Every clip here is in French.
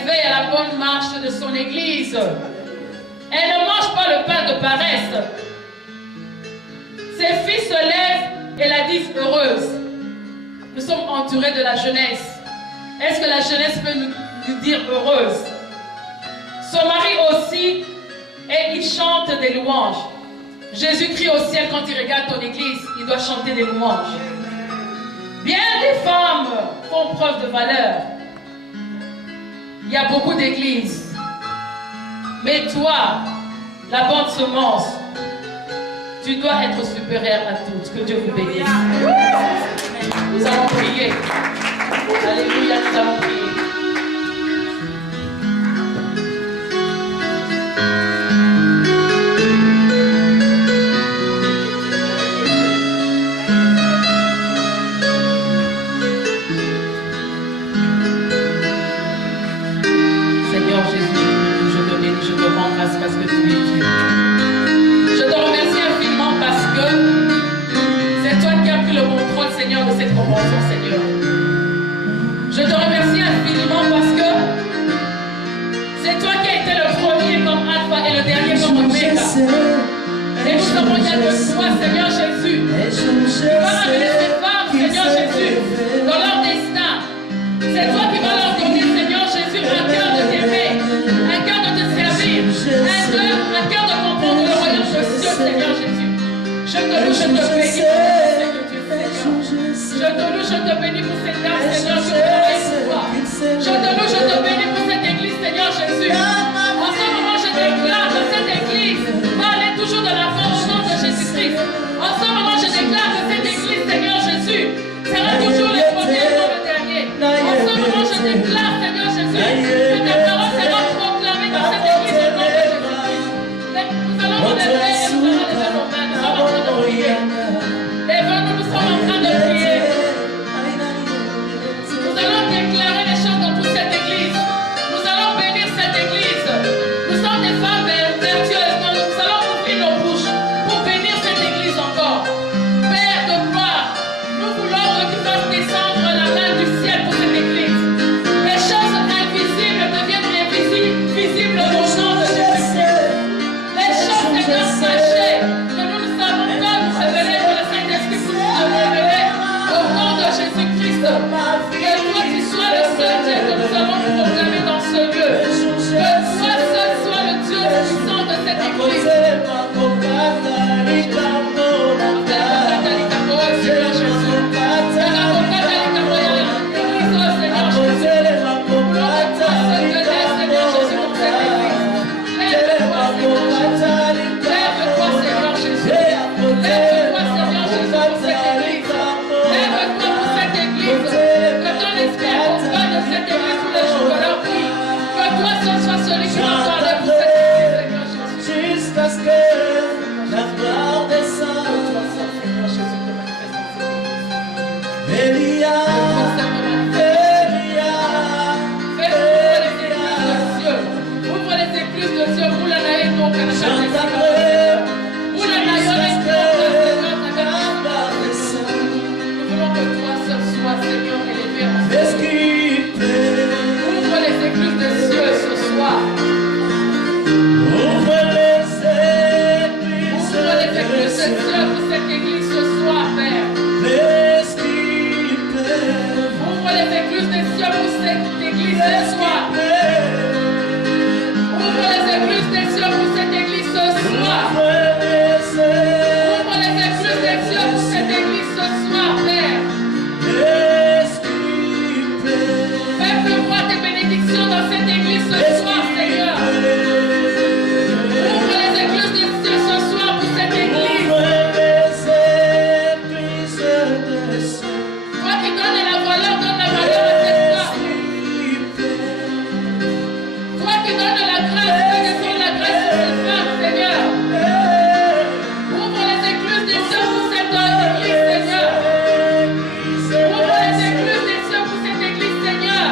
elle veille à la bonne marche de son église. Elle ne mange pas le pain de paresse. Ses filles se lèvent et la disent heureuse. Nous sommes entourés de la jeunesse. Est-ce que la jeunesse peut nous dire heureuse? Son mari aussi, et il chante des louanges. Jésus crie au ciel quand il regarde ton église, il doit chanter des louanges. Bien des femmes font preuve de valeur. Il y a beaucoup d'églises. Mais toi, la bonne semence, tu dois être supérieur à toutes. Que Dieu vous bénisse. Nous allons prier. Alléluia, nous allons prier. Seigneur Jésus, je te bénis, je te rends grâce parce que tu es Dieu. Je te remercie infiniment parce que c'est toi qui as pris le contrôle, Seigneur, de cette convention, Seigneur. Je te remercie infiniment parce que c'est toi qui as été le premier comme Alpha et le dernier comme Oméga. Et nous avons il y a de toi, Seigneur Jésus. Tu vas amener ces femmes, Seigneur Jésus, dans leur destin. C'est toi qui vas leur donner, Seigneur Jésus, un cœur de t'aimer, un cœur de te servir, un cœur de comprendre le royaume de Dieu, Seigneur Jésus. Je te loue, je te bénis pour ce que tu fais, Seigneur. Je te loue, je te bénis pour cette dame, Seigneur, je travaille pour toi. Je te loue, je te bénis pour cette église, Seigneur Jésus. En ce moment, je déclare que cette église va aller toujours de l'avant au nom de Jésus-Christ. En ce moment, je déclare que cette église, Seigneur Jésus, sera toujours le premier et non le dernier. En ce moment, je déclare, Seigneur Jésus, que ta parole sera proclamée dans cette église au nom de Jésus-Christ. Nous allons nous lever et nous allons lever nos mains. Nous sommes en train de prier. Lève-nous, nous sommes en train de prier. Nous allons déclarer les choses dans toute cette église. Nous allons bénir cette église. Nous sommes des femmes vertueuses. Nous allons ouvrir nos bouches pour bénir cette église encore. Père de gloire, nous voulons que tu fasses descendre la main du ciel pour cette église. Les choses invisibles deviennent visibles au nom de Jésus-Christ. Les choses, Seigneur, cachées que nous ne savons pas nous révéler, que le Saint-Esprit puisse nous révéler au nom de Jésus-Christ. Que toi, tu sois le seul Dieu que nous allons proclamer dans ce lieu. Que toi seul sois le Dieu puissant de cette église. Seigneur Jésus. Jusqu'à ce que la gloire descende. Elia, ouvre les écluses de Dieu, ouvre la naïe, donc à la nous voulons que toi seul sois, Seigneur, élevé en ce ouvre les écluses de Dieu ce soir. Ouvre les écluses de Dieu pour cette église ce soir, Père. Ouvre les écluses de Dieu pour cette église ce soir. Ouvre les écluses de Dieu pour cette église ce soir. Ouvre les écluses de Dieu pour cette église ce soir, Père. Fais pleuvoir tes bénédictions dans cette église ce soir, Seigneur. Ouvre les écluses de Dieu ce soir pour cette église. Toi qui donnes la valeur à cette femme. Toi qui donnes la grâce, tu descends la grâce sur cette femme, Seigneur. Ouvre les écluses des cieux pour cette église, Seigneur. Ouvre les écluses des cieux pour cette église, Seigneur.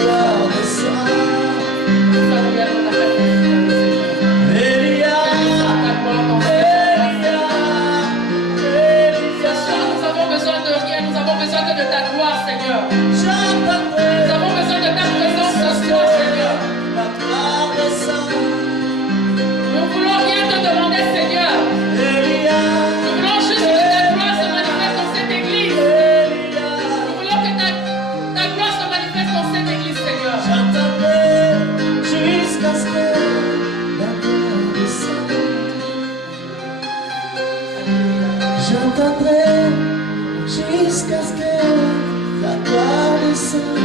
gloire descend. Sois ouvert dans ta capacité, Seigneur. Elia, Ta gloire dans ce Elia, soir, nous avons besoin de rien, nous avons besoin que de ta gloire, Seigneur. j'entendrai Nous avons besoin de ta présence ce soir, Seigneur. la gloire descend. Nous ne voulons rien te demander, Seigneur. Elia, Nous voulons juste que ta gloire se manifeste dans cette église. Elia, Nous voulons que ta gloire se manifeste dans cette église, Seigneur. j'entendrai jusqu'à ce que la gloire descende. J'entendrai jusqu'à ce que la gloire descende.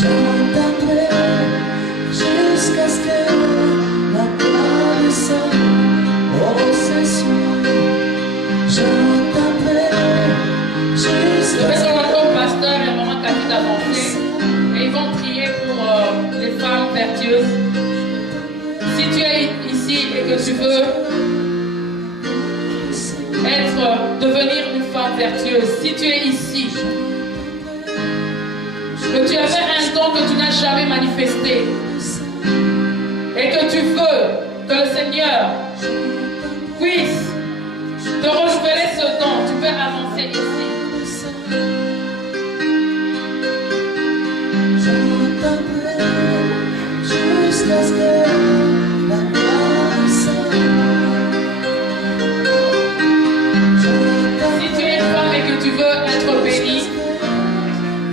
J'entendrai jusqu'à ce que la gloire descende. Oh, ce soir, j'entendrai Je vais jusqu'à ce demander que au pasteur et au moment Cathy d'avancer. Et ils vont prier pour les femmes vertueuses. Si tu es ici et que tu veux devenir une femme vertueuse, si tu es ici, que tu avais un don que tu n'as jamais manifesté, et que tu veux que le Seigneur puisse te renouveler ce don, tu peux avancer ici. j'entendrai jusqu'à ce que la gloire descende. Si tu es une femme et que tu veux être bénie,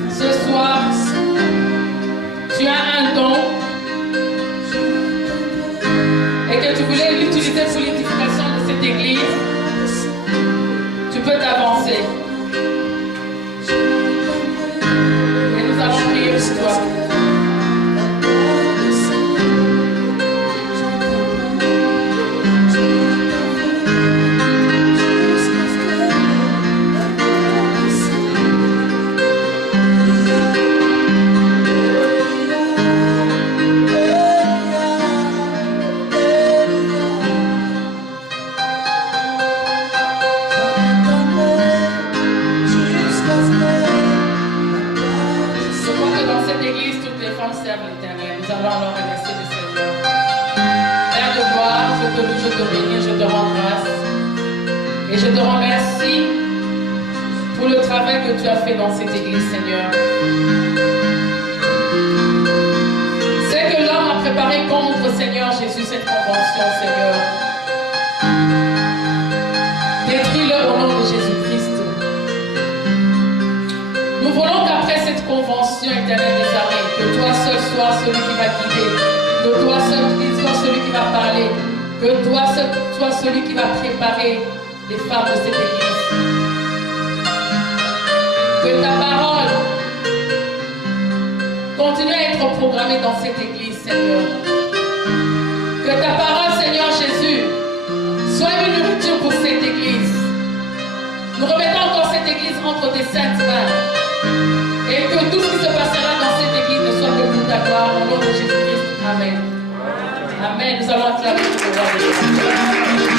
ce soir, tu as un don et que tu voulais l'utiliser pour l'édification de cette église, tu peux t'avancer. Et nous allons prier pour toi. Servent l'Éternel. Nous allons alors remercier le Seigneur. Père de gloire, je te loue, je te bénis, je te rends grâce. Et je te remercie pour le travail que tu as fait dans cette église, Seigneur. C'est que l'homme a préparé contre, Seigneur Jésus, cette convention, Seigneur. Détruis-le au nom de Jésus-Christ. Nous voulons qu'après cette convention éternelle des armées, que toi seul sois celui qui va guider, que toi seul sois celui qui va parler, que toi seul sois celui qui va préparer les femmes de cette église. Que ta parole continue à être programmée dans cette église, Seigneur. Que ta parole, Seigneur Jésus, soit une nourriture pour cette église. Nous remettons encore cette église entre tes saintes mains. Et que tout ce qui se passera dans cette église ne soit que pour ta gloire, au nom de Jésus-Christ. Amen. Amen. Nous allons acclamer le roi de Dieu.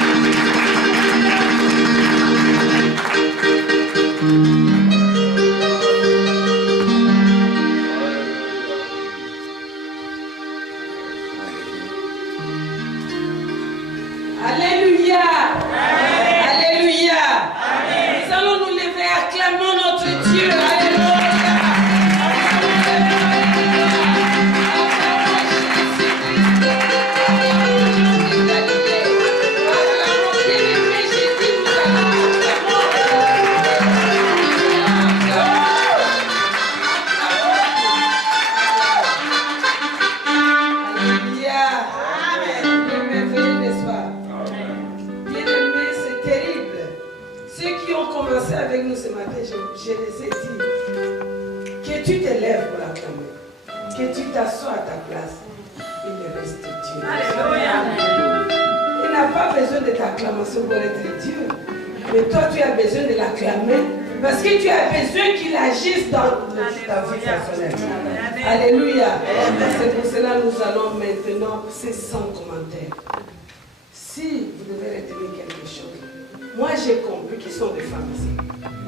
Alléluia. Alléluia. Nous allons nous lever, acclamons notre Dieu. Alléluia. Avec nous ce matin, je les ai dit que tu te lèves pour l'acclamer, que tu t'assois à ta place. Il reste Dieu. Alléluia. Il n'a pas besoin de t'acclamation pour être Dieu, mais toi tu as besoin de l'acclamer parce que tu as besoin qu'il agisse dans ta vie personnelle. Alléluia. C'est pour cela que nous allons maintenant, c'est sans commentaire. Si vous devez retenir quelque chose, moi j'ai compris qu'ils sont des femmes ici.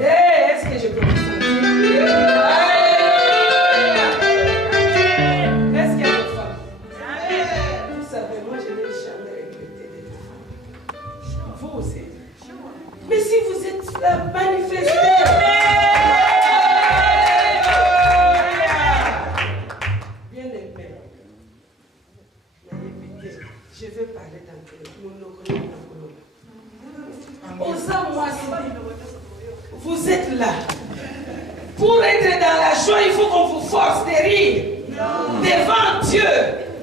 Est-ce que je peux vous sentir? Pour être dans la joie, il faut qu'on vous force de rire. Devant Dieu,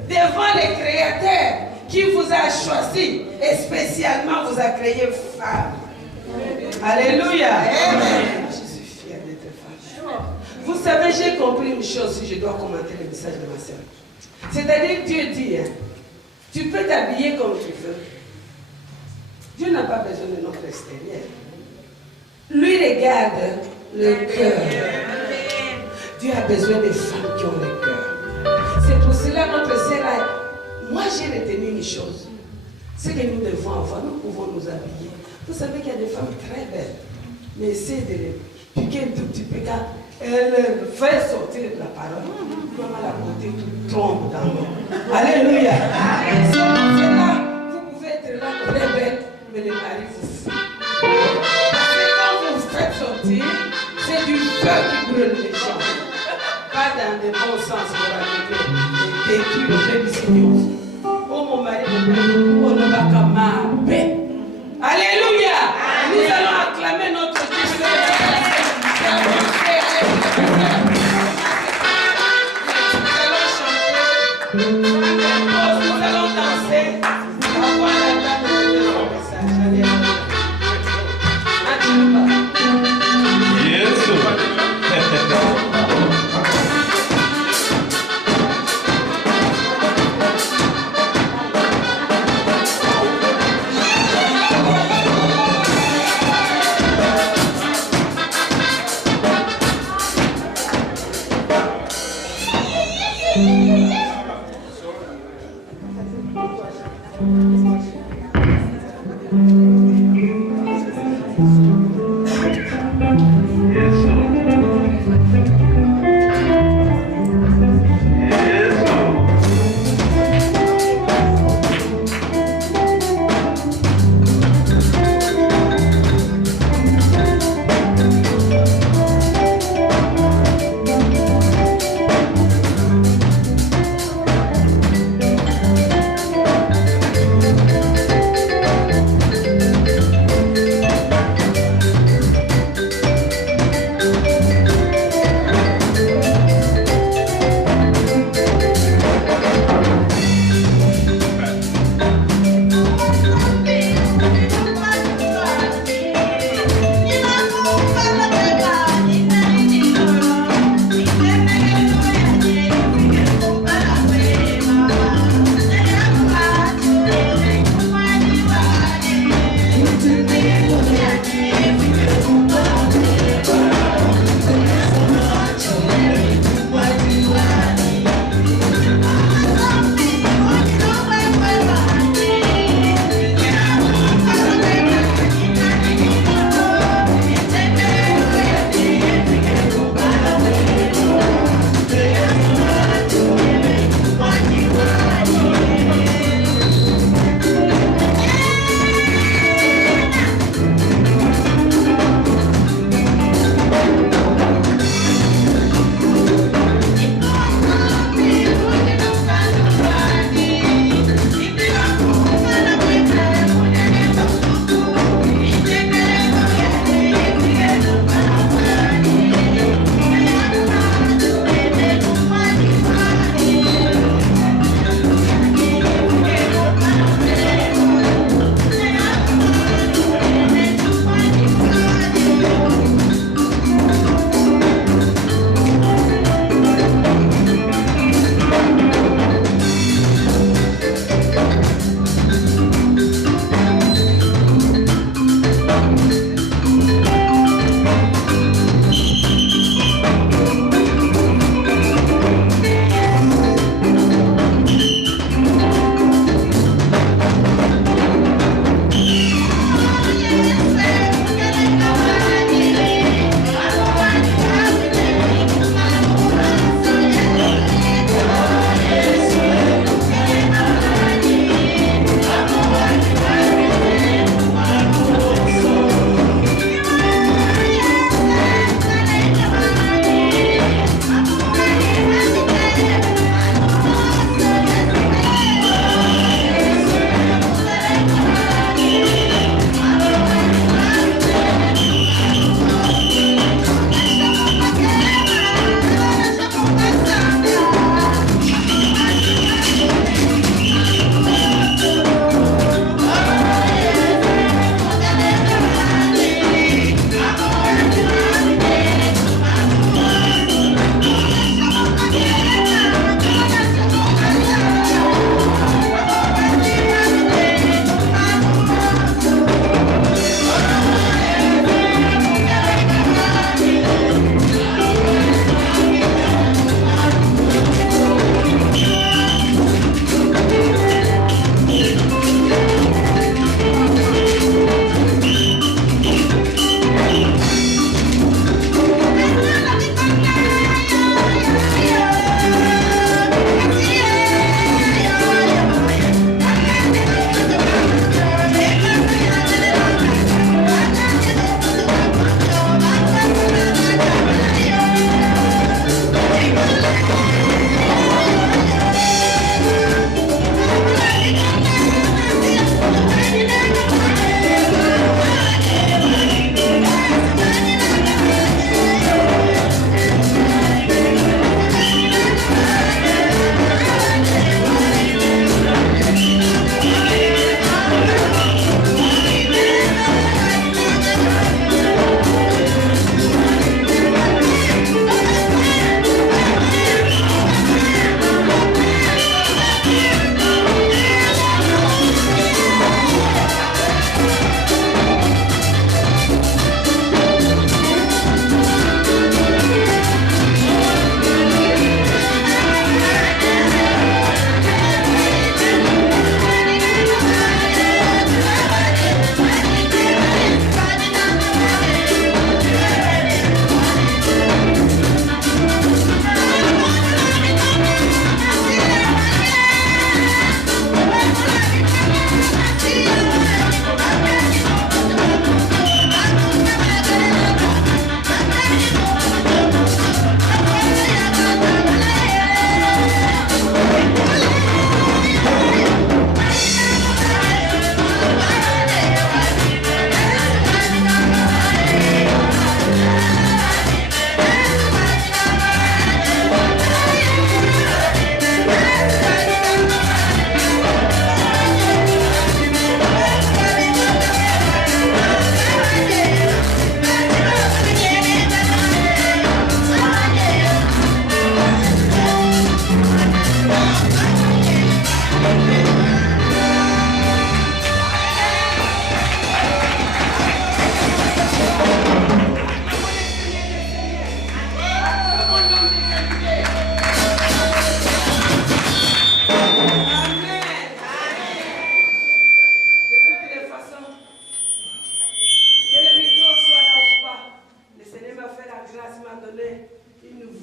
devant le Créateur qui vous a choisi et spécialement vous a créé femme. Alléluia. Amen. Je suis fière d'être femme. Vous savez, j'ai compris une chose si je dois commenter le message de ma soeur. C'est-à-dire que Dieu dit, hein, tu peux t'habiller comme tu veux. Dieu n'a pas besoin de notre extérieur. Lui regarde le cœur. Dieu a besoin des femmes qui ont le cœur. C'est pour cela notre sœur a... Moi j'ai retenu une chose. C'est que nous devons avoir, nous pouvons nous habiller. Vous savez qu'il y a des femmes très belles. Mais essayez de les piquer un tout petit peu quand elles fait sortir de la parole. Comment la beauté tombe dans l'eau. Alléluia. C'est là, vous pouvez être là très belle, mais le mari vous fuit. Parce que quand vous vous faites sortir, c'est du feu qui brûle les gens. Pas dans le bon sens pour arriver et détruire le bébé Seigneur. Oh mon mari, on ne va qu'à ma paix. Alléluia. Nous allons acclamer notre Dieu. Nous allons danser. Avoir la dame de notre message. Alléluia.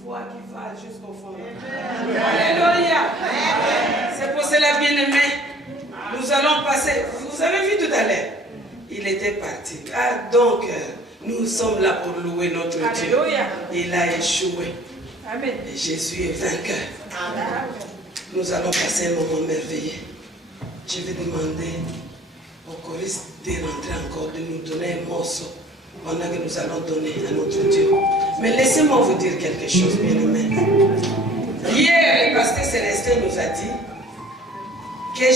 foi qui va jusqu'au fond. Alléluia. C'est pour cela, bien-aimés, nous allons passer. Vous avez vu tout à l'heure, il était parti. Ah, donc, nous sommes là pour louer notre Dieu. Il a échoué. Amen. Et Jésus est vainqueur. Nous allons passer un moment merveilleux. Je vais demander au choriste de rentrer encore, de nous donner un morceau pendant que nous allons donner à notre Dieu. Mais laissez-moi vous dire quelque chose, bien-aimés. Hier, le pasteur Célestin nous a dit que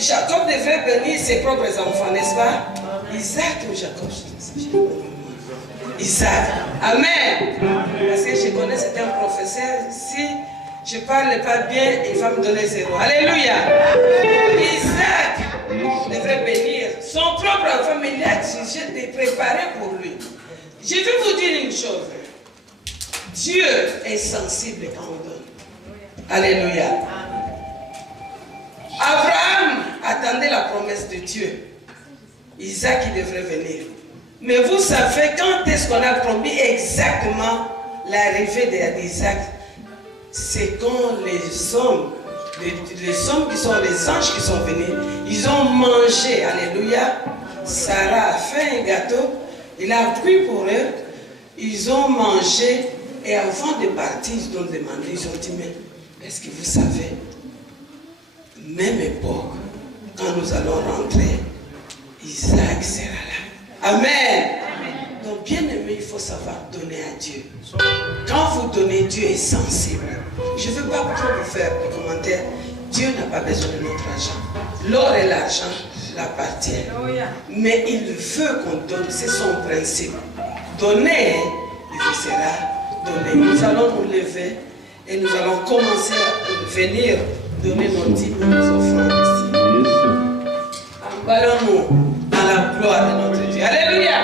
Jacob devrait bénir ses propres enfants, n'est-ce pas? Isaac ou Jacob? Isaac. Amen. Parce que je connais certains professeurs, si je ne parle pas bien, il va me donner 0. Alléluia. Isaac devrait bénir son propre enfant, mais il a exigé de préparer pour lui. Je vais vous dire une chose. Dieu est sensible quand on donne. Alléluia. Abraham attendait la promesse de Dieu. Isaac, il devrait venir. Mais vous savez quand est-ce qu'on a promis exactement l'arrivée d'Isaac? C'est quand les hommes qui sont les anges qui sont venus, ils ont mangé. Alléluia. Sarah a fait un gâteau, il a pris pour eux, ils ont mangé et avant de partir, ils ont demandé, ils ont dit, mais est-ce que vous savez, même époque, quand nous allons rentrer, Isaac sera là. Amen. Donc, bien aimé, il faut savoir donner à Dieu. Quand vous donnez, Dieu est sensible. Je ne veux pas trop vous faire de commentaires. Dieu n'a pas besoin de notre argent. L'or et l'argent l'appartiennent. Mais il veut qu'on donne, c'est son principe. Donner, il vous sera donné. Nous allons nous lever et nous allons commencer à venir donner nos dîmes, nos offrandes ici. Emballons-nous dans la gloire de notre Dieu. Alléluia.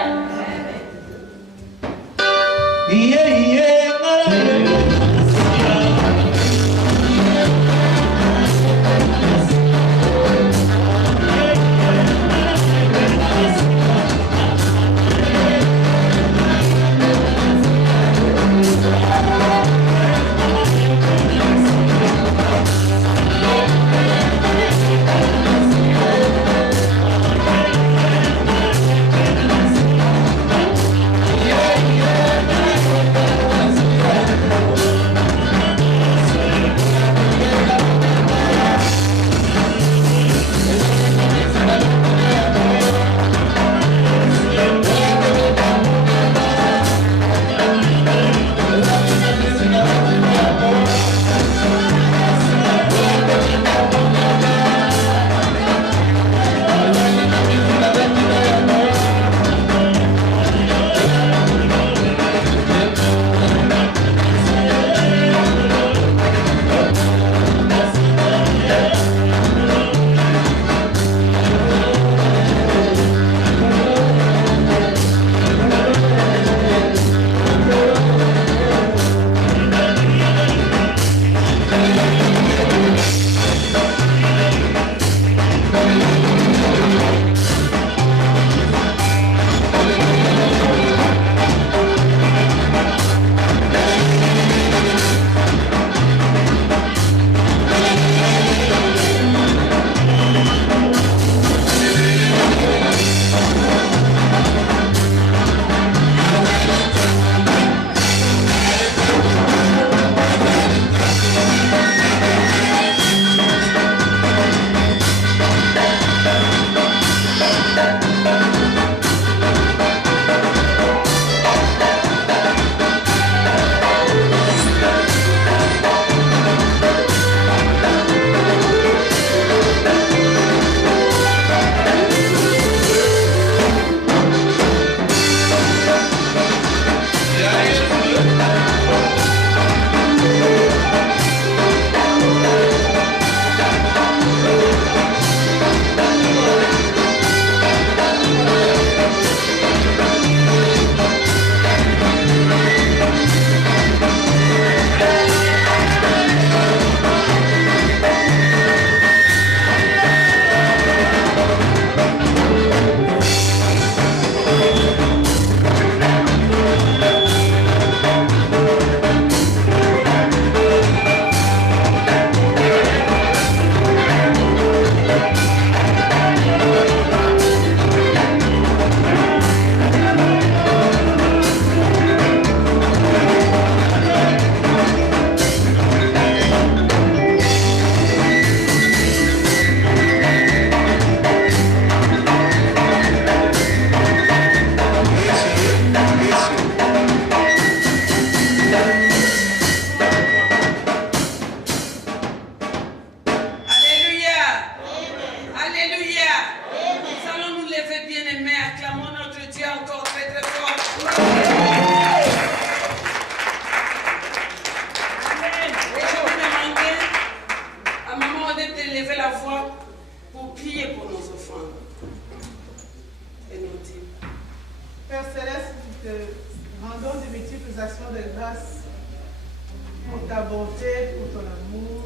ta bonté, pour ton amour.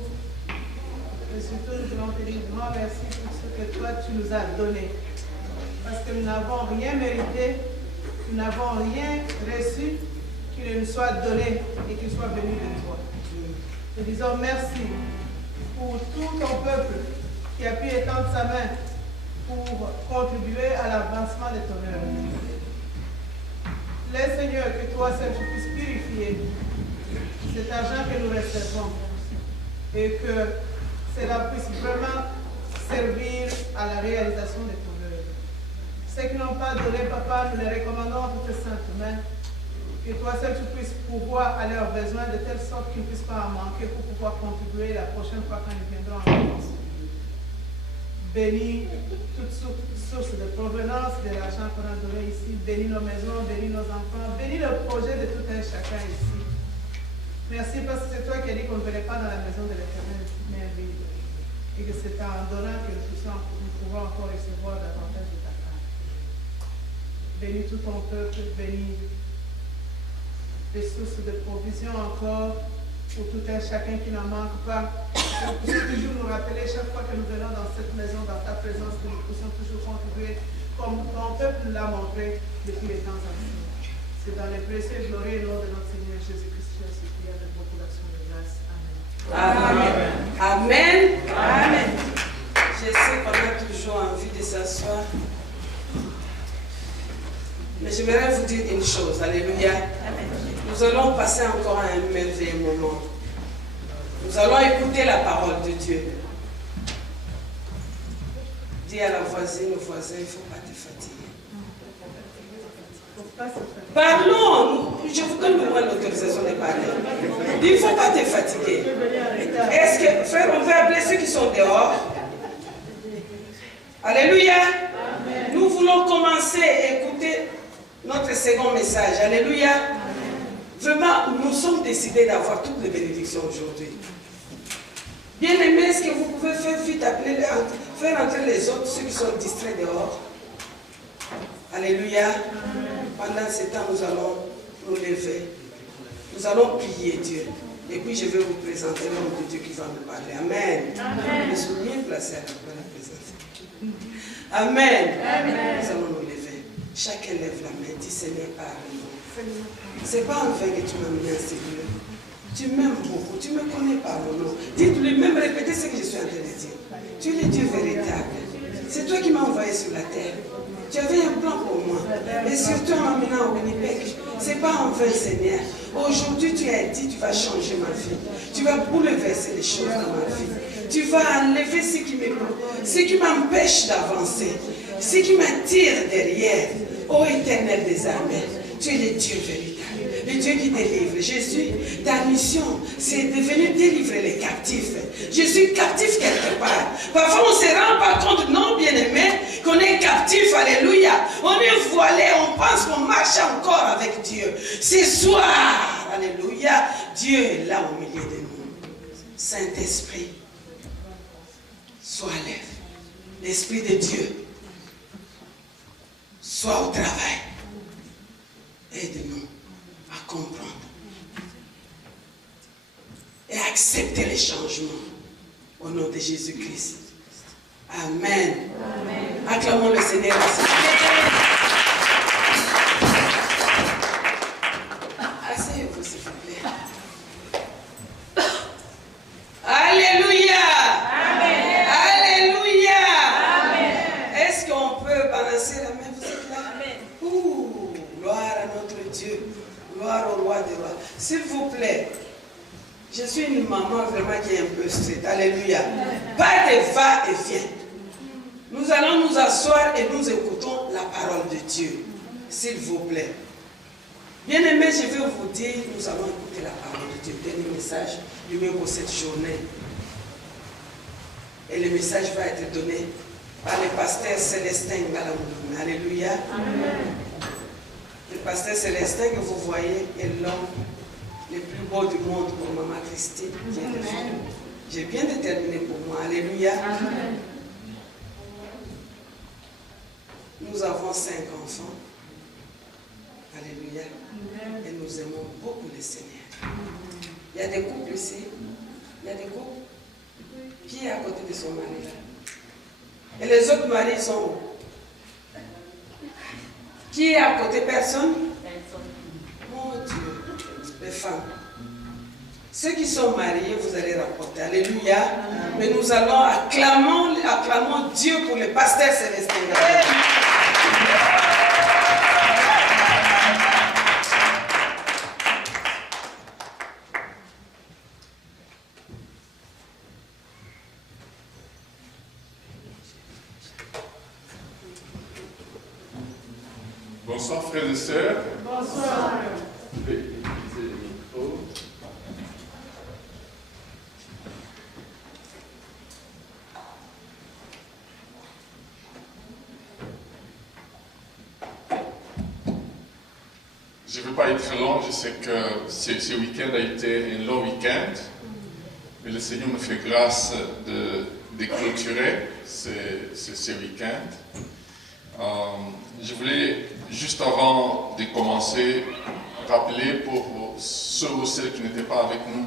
Et surtout, nous voulons te dire grand merci pour ce que toi, tu nous as donné. Parce que nous n'avons rien mérité, nous n'avons rien reçu qui ne nous soit donné et qui soit venu de toi. Nous disons merci pour tout ton peuple qui a pu étendre sa main pour contribuer à l'avancement de ton œuvre. Laisse, Seigneur, que toi seul tu puisses purifier cet argent que nous recevons et que cela puisse vraiment servir à la réalisation de ton œuvre. Ceux qui n'ont pas donné, Papa, nous les recommandons en toutes saintes mains. Que toi seul tu puisses pouvoir à leurs besoins de telle sorte qu'ils ne puissent pas en manquer pour pouvoir contribuer la prochaine fois quand ils viendront en France. Bénis toute source de provenance de l'argent qu'on a donné ici. Bénis nos maisons, bénis nos enfants, bénis le projet de tout un chacun ici. Merci parce que c'est toi qui as dit qu'on ne venait pas dans la maison de l'Éternel, mais vide. Et que c'est en donnant que nous pouvons encore recevoir davantage de ta part. Bénis tout ton peuple, bénis des sources de provision encore pour tout un chacun qui n'en manque pas. Nous puissions toujours nous rappeler chaque fois que nous venons dans cette maison, dans ta présence, que nous puissions toujours contribuer comme ton peuple nous l'a montré depuis les temps anciens. C'est dans les précieux et glorieux nom de notre Seigneur Jésus-Christ que je prie avec beaucoup d'action de grâce. Amen. Amen. Amen. Je sais qu'on a toujours envie de s'asseoir. Mais j'aimerais vous dire une chose. Alléluia. Nous allons passer encore à un merveilleux moment. Nous allons écouter la parole de Dieu. Dis à la voisine, au voisin, il ne faut pas te fatiguer. Parlons. Je vous donne l'autorisation de parler. Il ne faut pas te fatiguer. Est-ce que, frère, on veut appeler ceux qui sont dehors? Alléluia. Nous voulons commencer à écouter notre second message. Alléluia. Vraiment, nous sommes décidés d'avoir toutes les bénédictions aujourd'hui. Bien aimé, est-ce que vous pouvez faire vite appeler, faire entrer les autres, ceux qui sont distraits dehors? Alléluia. Pendant ce temps, nous allons nous lever. Nous allons prier Dieu. Et puis, je vais vous présenter l'homme de Dieu qui va nous parler. Amen. Je suis bien placé à la présenter. Amen. Nous allons nous lever. Chacun lève la main. Dis Seigneur, parle-nous. Ce n'est pas en vain que tu m'as mis en Seigneur. Tu m'aimes beaucoup. Tu me connais par mon nom. Dis-lui même répéter ce que je suis en train de dire. Tu es le Dieu véritable. C'est toi qui m'as envoyé sur la terre. Tu avais un plan pour moi. Et surtout en m'amenant au Winnipeg. Ce n'est pas en vain, Seigneur. Aujourd'hui, tu as dit, tu vas changer ma vie. Tu vas bouleverser les choses dans ma vie. Tu vas enlever ce qui m'empêche d'avancer. Ce qui m'attire derrière. Ô Éternel des armées, tu es le Dieu véritable. Le Dieu qui délivre. Jésus, ta mission, c'est de venir délivrer les captifs. Je suis captif quelque part. Parfois, on ne se rend pas compte, non, bien-aimé, qu'on est captif. Alléluia. On est voilé, on pense qu'on marche encore avec Dieu. Ce soir, alléluia, Dieu est là au milieu de nous. Saint-Esprit, sois à l'œuvre. L'Esprit de Dieu, sois au travail. Aide-nous à comprendre et à accepter les changements au nom de Jésus-Christ. Amen. Amen. Acclamons le Seigneur. Asseyez-vous s'il vous plaît. Alléluia. Amen. Alléluia. Amen. Est-ce qu'on peut balancer la main? Vous êtes là? Amen. Ouh, gloire à notre Dieu. Gloire au roi des rois. S'il vous plaît, je suis une maman vraiment qui est un peu stricte. Alléluia. Pas de va et vient. Nous allons nous asseoir et nous écoutons la parole de Dieu. S'il vous plaît. Bien aimé, je vais vous dire, nous allons écouter la parole de Dieu. Dernier message du même pour cette journée. Et le message va être donné par le pasteur Célestin Ngalamoudoum. Alléluia. Amen. Le pasteur Célestin que vous voyez est l'homme le plus beau du monde pour Maman Christine. J'ai bien déterminé pour moi. Alléluia. Amen. Nous avons 5 enfants. Alléluia. Amen. Et nous aimons beaucoup le Seigneur. Il y y a des couples ici. Il y a des couples. Qui est à côté de son mari là? Et les autres maris sont où? Qui est à côté? Personne? Mon Dieu, les femmes. Ceux qui sont mariés, vous allez rapporter. Alléluia. Mais nous allons acclamons Dieu pour le pasteur Célestin. Bonsoir frères et sœurs. Bonsoir. Je vais utiliser le micro. Je ne veux pas être long, je sais que ce week-end a été un long week-end, mais le Seigneur me fait grâce de clôturer ce week-end. Je voulais, juste avant de commencer, rappeler pour ceux ou celles qui n'étaient pas avec nous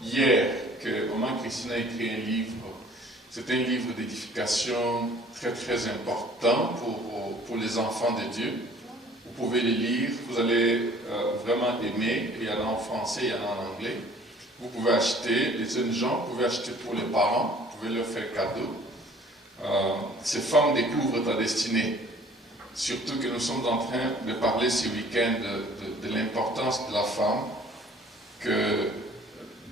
hier que Maman Christine a écrit un livre. C'est un livre d'édification très très important pour les enfants de Dieu. Vous pouvez le lire, vous allez vraiment aimer. Il y en a en français, il y en a en anglais. Vous pouvez acheter, les jeunes gens, vous pouvez acheter pour les parents, vous pouvez leur faire cadeau. Ces femmes découvrent ta destinée. Surtout que nous sommes en train de parler ce week-end de l'importance de la femme, que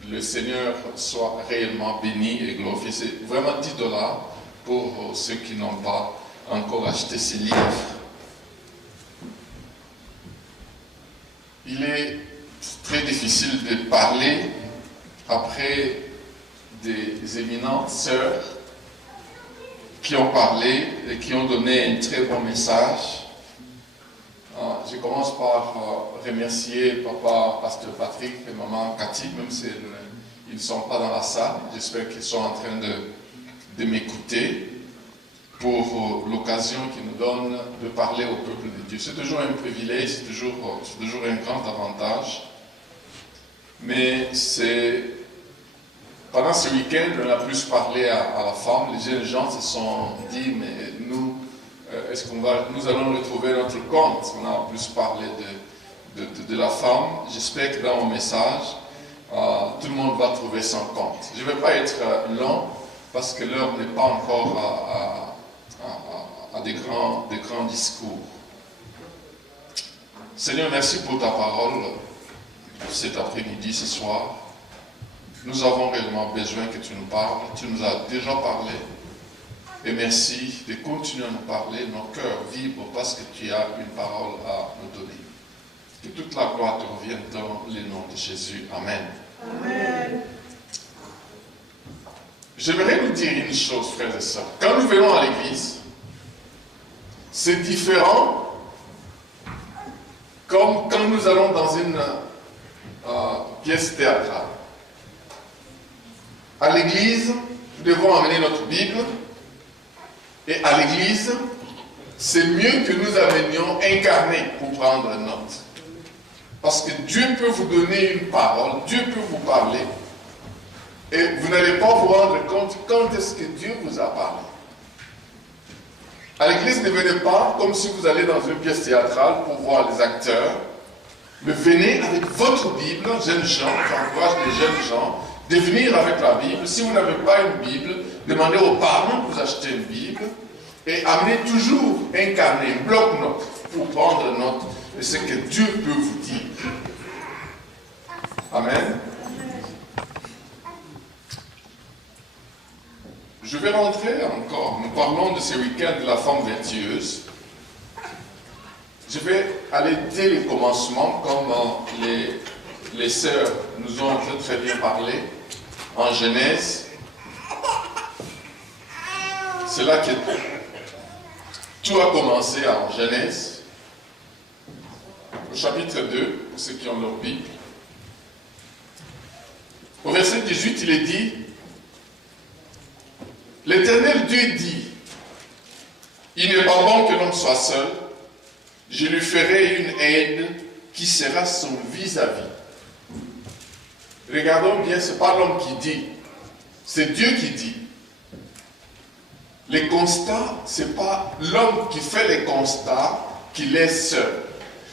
le Seigneur soit réellement béni et glorifié. C'est vraiment $10 pour ceux qui n'ont pas encore acheté ces livres. Il est très difficile de parler après des éminentes sœurs qui ont parlé et qui ont donné un très bon message. Je commence par remercier Papa Pasteur Patrick et Maman Cathy, même s'ils ne sont pas dans la salle. J'espère qu'ils sont en train de m'écouter pour l'occasion qu'ils nous donnent de parler au peuple de Dieu. C'est toujours un privilège, c'est toujours un grand avantage. Mais pendant ce week-end, on a plus parlé à la femme. Les jeunes gens se sont dit, mais nous, est-ce nous allons retrouver notre compte? On a plus parlé de la femme. J'espère que dans mon message, tout le monde va trouver son compte. Je ne vais pas être long, parce que l'heure n'est pas encore à des grands discours. Seigneur, merci pour ta parole cet après-midi, ce soir. Nous avons réellement besoin que tu nous parles. Tu nous as déjà parlé. Et merci de continuer à nous parler. Nos cœurs vibrent parce que tu as une parole à nous donner. Que toute la gloire te revienne dans le nom de Jésus. Amen. Amen. J'aimerais vous dire une chose, frères et sœurs. Quand nous venons à l'église, c'est différent comme quand nous allons dans une pièce théâtrale. À l'église, nous devons amener notre Bible. Et à l'église, c'est mieux que nous amenions incarné pour prendre note. Parce que Dieu peut vous donner une parole, Dieu peut vous parler. Et vous n'allez pas vous rendre compte quand est-ce que Dieu vous a parlé. À l'église, ne venez pas comme si vous allez dans une pièce théâtrale pour voir les acteurs. Mais venez avec votre Bible, jeunes gens, j'encourage les jeunes gens, de venir avec la Bible. Si vous n'avez pas une Bible, demandez aux parents de vous acheter une Bible. Et amenez toujours un carnet, un bloc-notes pour prendre note de ce que Dieu peut vous dire. Amen. Je vais rentrer encore. Nous parlons de ce week-end de la femme vertueuse. Je vais aller dès le commencement, comme les sœurs nous ont très très bien parlé, en Genèse. C'est là que tout a commencé en Genèse, au chapitre 2, pour ceux qui ont leur Bible. Au verset 18, il est dit, l'Éternel Dieu dit, il n'est pas bon que l'homme soit seul, je lui ferai une aide qui sera son vis-à-vis. regardons bien, ce n'est pas l'homme qui dit, c'est Dieu qui dit. Les constats, ce n'est pas l'homme qui fait les constats qu'il est seul.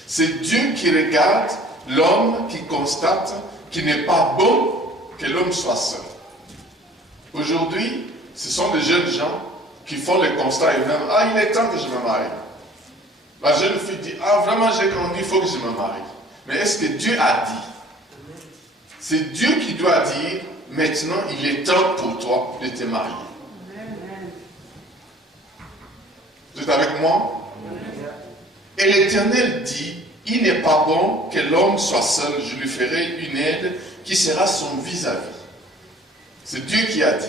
C'est Dieu qui regarde l'homme qui constate qu'il n'est pas bon que l'homme soit seul. Aujourd'hui, ce sont des jeunes gens qui font les constats et même, ah, il est temps que je me marie. La jeune fille dit, ah, vraiment, j'ai grandi, il faut que je me marie. Mais est-ce que Dieu a dit? C'est Dieu qui doit dire, maintenant, il est temps pour toi de te marier. Vous êtes avec moi? Et l'Éternel dit, il n'est pas bon que l'homme soit seul, je lui ferai une aide qui sera son vis-à-vis. C'est Dieu qui a dit.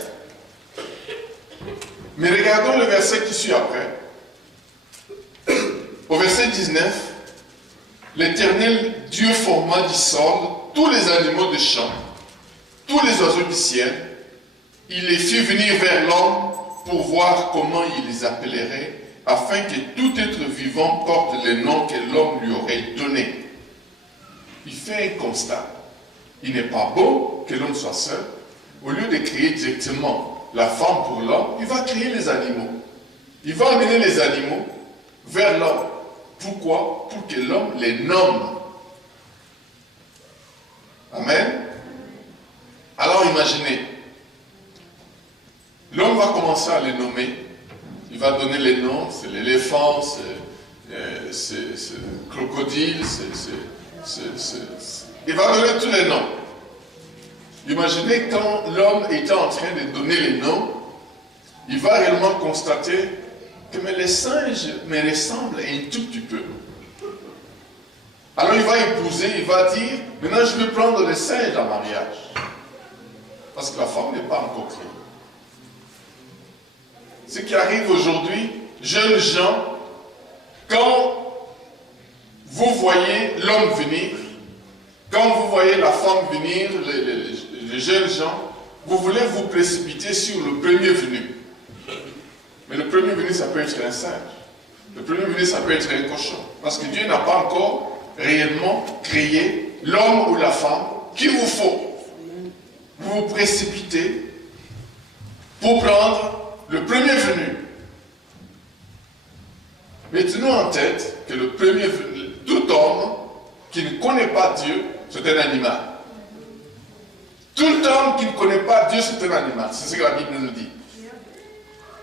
Mais regardons le verset qui suit après. Au verset 19, l'Éternel Dieu forma du sol tous les animaux de champ, tous les oiseaux du ciel. Il les fit venir vers l'homme pour voir comment il les appellerait, afin que tout être vivant porte les noms que l'homme lui aurait donnés. Il fait un constat. Il n'est pas bon que l'homme soit seul. Au lieu de créer directement la femme pour l'homme, il va créer les animaux. Il va amener les animaux vers l'homme. Pourquoi? Pour que l'homme les nomme. Amen. Alors imaginez, l'homme va commencer à les nommer. Il va donner les noms, c'est l'éléphant, c'est le crocodile, il va donner tous les noms. Imaginez quand l'homme était en train de donner les noms, il va réellement constater que mais les singes me ressemblent un tout petit peu. Alors il va épouser, il va dire, maintenant je vais prendre les singes en mariage. Parce que la femme n'est pas encore créée. Ce qui arrive aujourd'hui, jeunes gens, quand vous voyez l'homme venir, quand vous voyez la femme venir, les jeunes gens, vous voulez vous précipiter sur le premier venu. Mais le premier venu, ça peut être un singe. Le premier venu, ça peut être un cochon. Parce que Dieu n'a pas encore réellement créé l'homme ou la femme qu'il vous faut. Vous vous précipitez pour prendre le premier venu. Mais tenons en tête que le premier venu, tout homme qui ne connaît pas Dieu, c'est un animal. Tout homme qui ne connaît pas Dieu, c'est un animal. C'est ce que la Bible nous dit.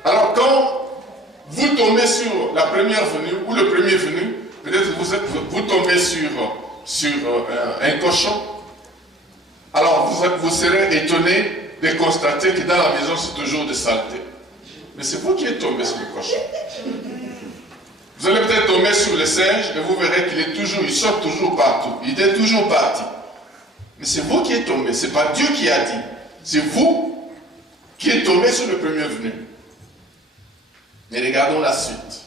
Alors quand vous tombez sur la première venue ou le premier venu, peut-être vous tombez sur un cochon. Alors vous serez étonné de constater que dans la maison c'est toujours de saleté. Mais c'est vous qui êtes tombé sur le cochon. Vous allez peut-être tomber sur le singe et vous verrez il sort toujours partout. Il est toujours parti. Mais c'est vous qui êtes tombé. Ce n'est pas Dieu qui a dit. C'est vous qui êtes tombé sur le premier venu. Mais regardons la suite.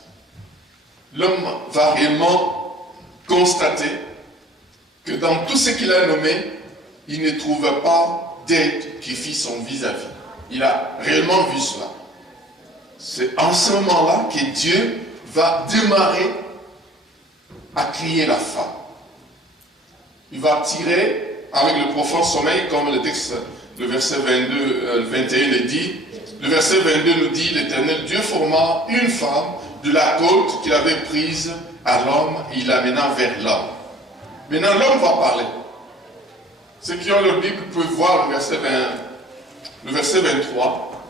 L'homme va réellement constater que dans tout ce qu'il a nommé, il ne trouve pas d'aide qui fit son vis-à-vis. Il a réellement vu cela. C'est en ce moment-là que Dieu va démarrer à crier la femme. Il va tirer avec le profond sommeil, comme le texte, le verset 21 le dit. Le verset 22 nous dit, l'Éternel Dieu forma une femme de la côte qu'il avait prise à l'homme et il l'amena vers l'homme. Maintenant, l'homme va parler. Ceux qui ont leur Bible peuvent voir le verset 23.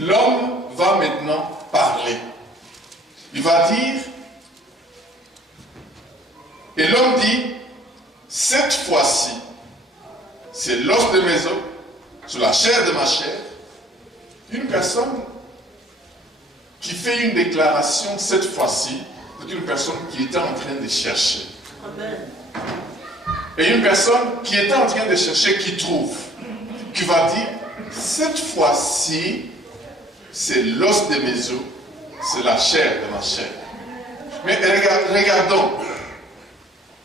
L'homme va maintenant parler. Il va dire, et l'homme dit, cette fois-ci, c'est l'os de mes os, sur la chair de ma chair. Une personne qui fait une déclaration cette fois-ci, c'est une personne qui était en train de chercher. Amen. Et une personne qui était en train de chercher, qui trouve, qui va dire, cette fois-ci, c'est l'os de mes os, c'est la chair de ma chair. Mais regardons,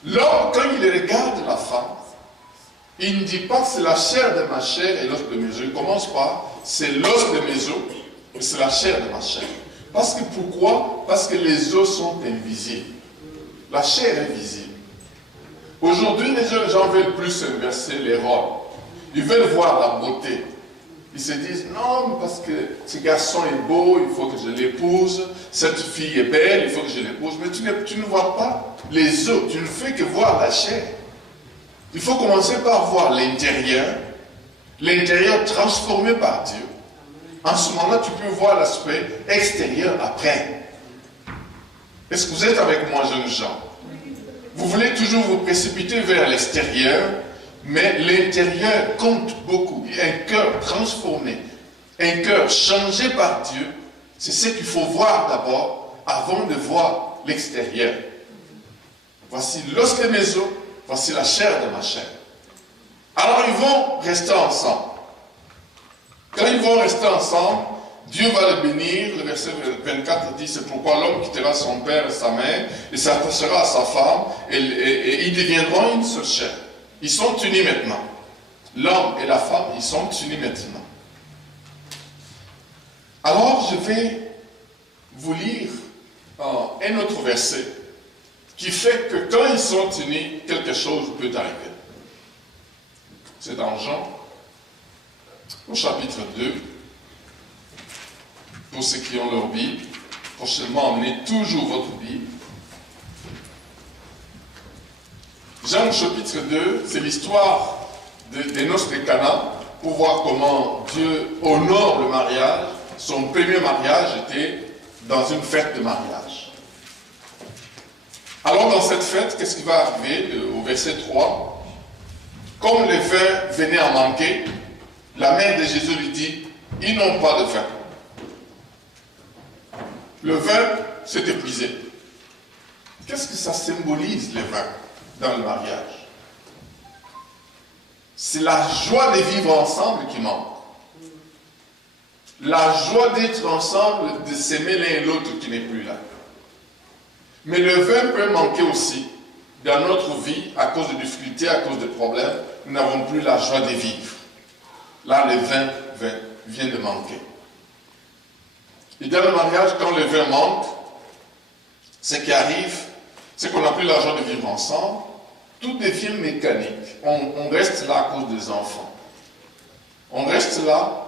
l'homme, quand il regarde la femme, il ne dit pas c'est la chair de ma chair et l'os de mes os. Il commence par c'est l'os de mes os et c'est la chair de ma chair. Parce que pourquoi? Parce que les os sont invisibles. La chair est visible. Aujourd'hui, les jeunes gens veulent plus inverser les rôles. Ils veulent voir la beauté. Ils se disent, non, parce que ce garçon est beau, il faut que je l'épouse. Cette fille est belle, il faut que je l'épouse. Mais tu ne vois pas les os, tu ne fais que voir la chair. Il faut commencer par voir l'intérieur transformé par Dieu. En ce moment-là, tu peux voir l'aspect extérieur après. Est-ce que vous êtes avec moi, jeunes gens? Vous voulez toujours vous précipiter vers l'extérieur, mais l'intérieur compte beaucoup. Un cœur transformé, un cœur changé par Dieu, c'est ce qu'il faut voir d'abord avant de voir l'extérieur. Voici l'os de mes os, voici la chair de ma chair. Alors ils vont rester ensemble. Quand ils vont rester ensemble, Dieu va le bénir. Le verset 24 dit, c'est pourquoi l'homme quittera son père et sa mère et s'attachera à sa femme et ils deviendront une seule chair. Ils sont unis maintenant. L'homme et la femme, ils sont unis maintenant. Alors je vais vous lire un autre verset qui fait que quand ils sont unis, quelque chose peut arriver. C'est dans Jean, au chapitre 2. Pour ceux qui ont leur Bible, prochainement, emmenez toujours votre Bible. Jean chapitre 2, c'est l'histoire des noces de Cana, pour voir comment Dieu honore le mariage. Son premier mariage était dans une fête de mariage. Alors dans cette fête, qu'est-ce qui va arriver au verset 3? Comme le vin venait à manquer, la mère de Jésus lui dit, ils n'ont pas de vin. Le vin s'est épuisé. Qu'est-ce que ça symbolise, le vin, dans le mariage? C'est la joie de vivre ensemble qui manque. La joie d'être ensemble, de s'aimer l'un et l'autre qui n'est plus là. Mais le vin peut manquer aussi dans notre vie à cause de difficultés, à cause de problèmes. Nous n'avons plus la joie de vivre. Là, le vin vient de manquer. Et dans le mariage, quand le vin manque, ce qui arrive, c'est qu'on n'a plus la joie de vivre ensemble. Tout devient mécanique. On reste là à cause des enfants. On reste là.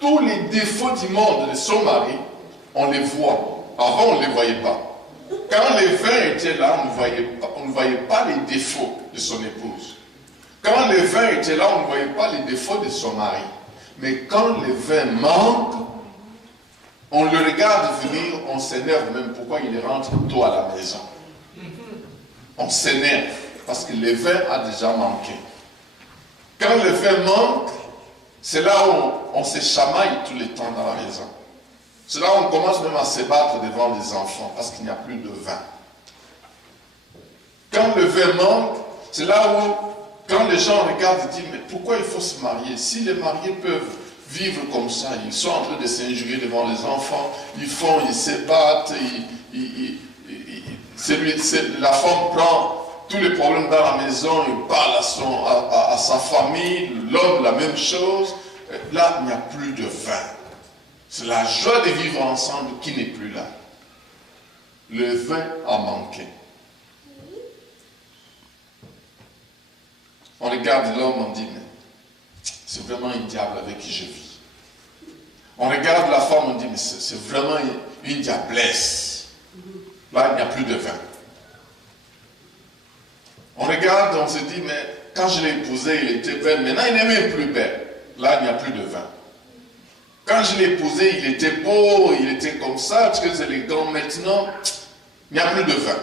Tous les défauts du monde de son mari, on les voit. Avant, on ne les voyait pas. Quand le vin était là, on ne voyait pas les défauts de son épouse. Quand le vin était là, on ne voyait pas les défauts de son mari. Mais quand le vin manque, on le regarde venir, on s'énerve même. Pourquoi il rentre tôt à la maison? On s'énerve parce que le vin a déjà manqué. Quand le vin manque, c'est là où on se chamaille tout le temps dans la maison. C'est là où on commence même à se battre devant les enfants parce qu'il n'y a plus de vin. Quand le vin manque, c'est là où, quand les gens regardent et disent, mais pourquoi il faut se marier? Si les mariés peuvent vivre comme ça, ils sont en train de s'injurer devant les enfants, ils se battent, la femme prend tous les problèmes dans la maison, il parle à sa famille, l'homme la même chose. Là, il n'y a plus de vin. C'est la joie de vivre ensemble qui n'est plus là. Le vin a manqué. On regarde l'homme, on dit, mais c'est vraiment un diable avec qui je vis. On regarde la femme, on dit, mais c'est vraiment une diablesse. Là, il n'y a plus de vin. On regarde, on se dit, mais quand je l'ai épousé, il était belle. Maintenant, il n'est même plus belle. Là, il n'y a plus de vin. Quand je l'ai épousé, il était beau, il était comme ça, très élégant. Maintenant, il n'y a plus de vin.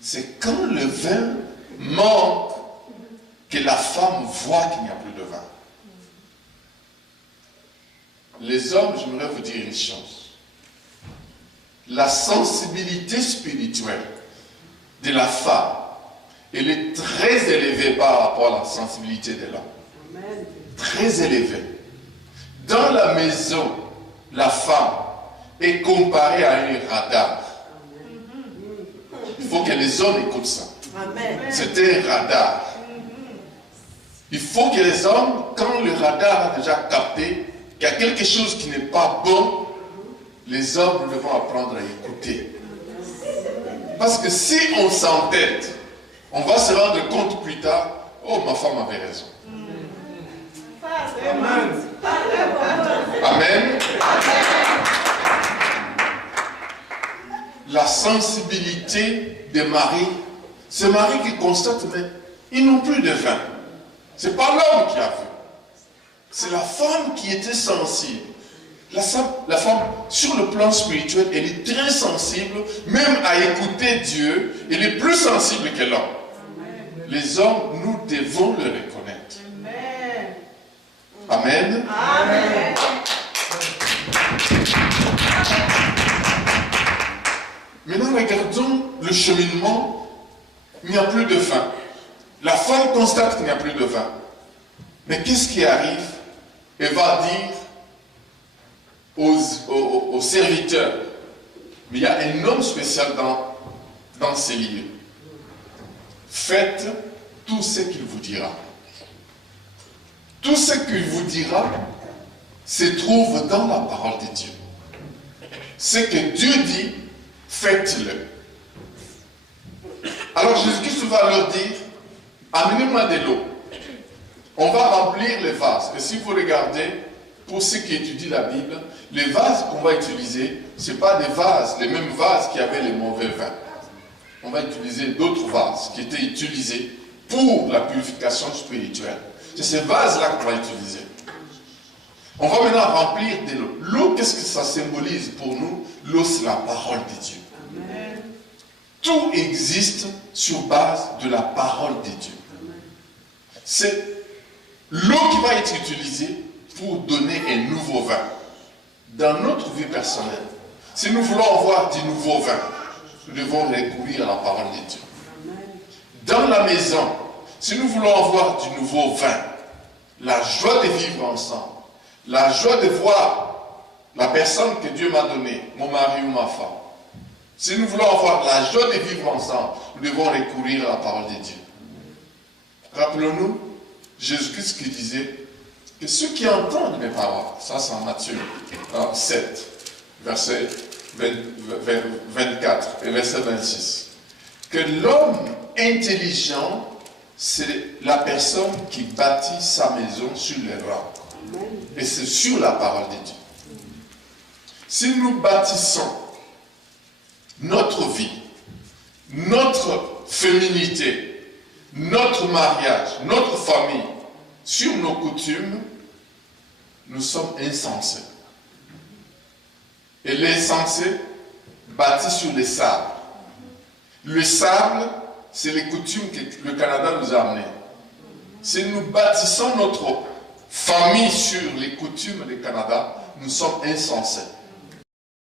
C'est quand le vin manque que la femme voit qu'il n'y a plus de vin. Les hommes, j'aimerais vous dire une chose. La sensibilité spirituelle de la femme, elle est très élevée par rapport à la sensibilité de l'homme. Très élevée. Dans la maison, la femme est comparée à un radar. Il faut que les hommes écoutent ça. C'est un radar. Il faut que les hommes, quand le radar a déjà capté qu'il y a quelque chose qui n'est pas bon, les hommes devront apprendre à écouter. Parce que si on s'entête, on va se rendre compte plus tard, oh, ma femme avait raison. Amen. La sensibilité des maris, c'est Marie qui constate, mais ils n'ont plus de vin. Ce n'est pas l'homme qui a vu. C'est la femme qui était sensible. La femme, sur le plan spirituel, elle est très sensible, même à écouter Dieu. Elle est plus sensible que l'homme. Les hommes, nous devons le reconnaître. Amen. Amen. Maintenant, regardons le cheminement. Il n'y a plus de vin. La femme constate qu'il n'y a plus de vin. Mais qu'est-ce qui arrive? Elle va dire aux serviteurs, mais il y a un homme spécial dans ces lieux. Faites tout ce qu'il vous dira. Tout ce qu'il vous dira se trouve dans la parole de Dieu. Ce que Dieu dit, faites-le. Alors Jésus-Christ va leur dire, amenez-moi de l'eau. On va remplir les vases. Et si vous regardez, pour ceux qui étudient la Bible, les vases qu'on va utiliser, ce n'est pas des vases, les mêmes vases qui avaient les mauvais vins. On va utiliser d'autres vases qui étaient utilisés pour la purification spirituelle. C'est ces vases-là qu'on va utiliser. On va maintenant remplir de l'eau. L'eau, qu'est-ce que ça symbolise pour nous? L'eau, c'est la parole de Dieu. Amen. Tout existe sur base de la parole de Dieu. C'est l'eau qui va être utilisée pour donner un nouveau vin. Dans notre vie personnelle, si nous voulons avoir du nouveau vin, nous devons recourir à la parole de Dieu. Dans la maison, si nous voulons avoir du nouveau vin, la joie de vivre ensemble, la joie de voir la personne que Dieu m'a donnée, mon mari ou ma femme, si nous voulons avoir la joie de vivre ensemble, nous devons recourir à la parole de Dieu. Rappelons-nous, Jésus-Christ qui disait que ceux qui entendent mes paroles, ça c'est en Matthieu 7, verset 24 et verset 26, que l'homme intelligent, c'est la personne qui bâtit sa maison sur les rocs. Et c'est sur la parole de Dieu. Si nous bâtissons notre vie, notre féminité, notre mariage, notre famille, sur nos coutumes, nous sommes insensés. Et l'insensé bâtit sur les sables. Le sable, c'est les coutumes que le Canada nous a amenées. Si nous bâtissons notre famille sur les coutumes du Canada, nous sommes insensés.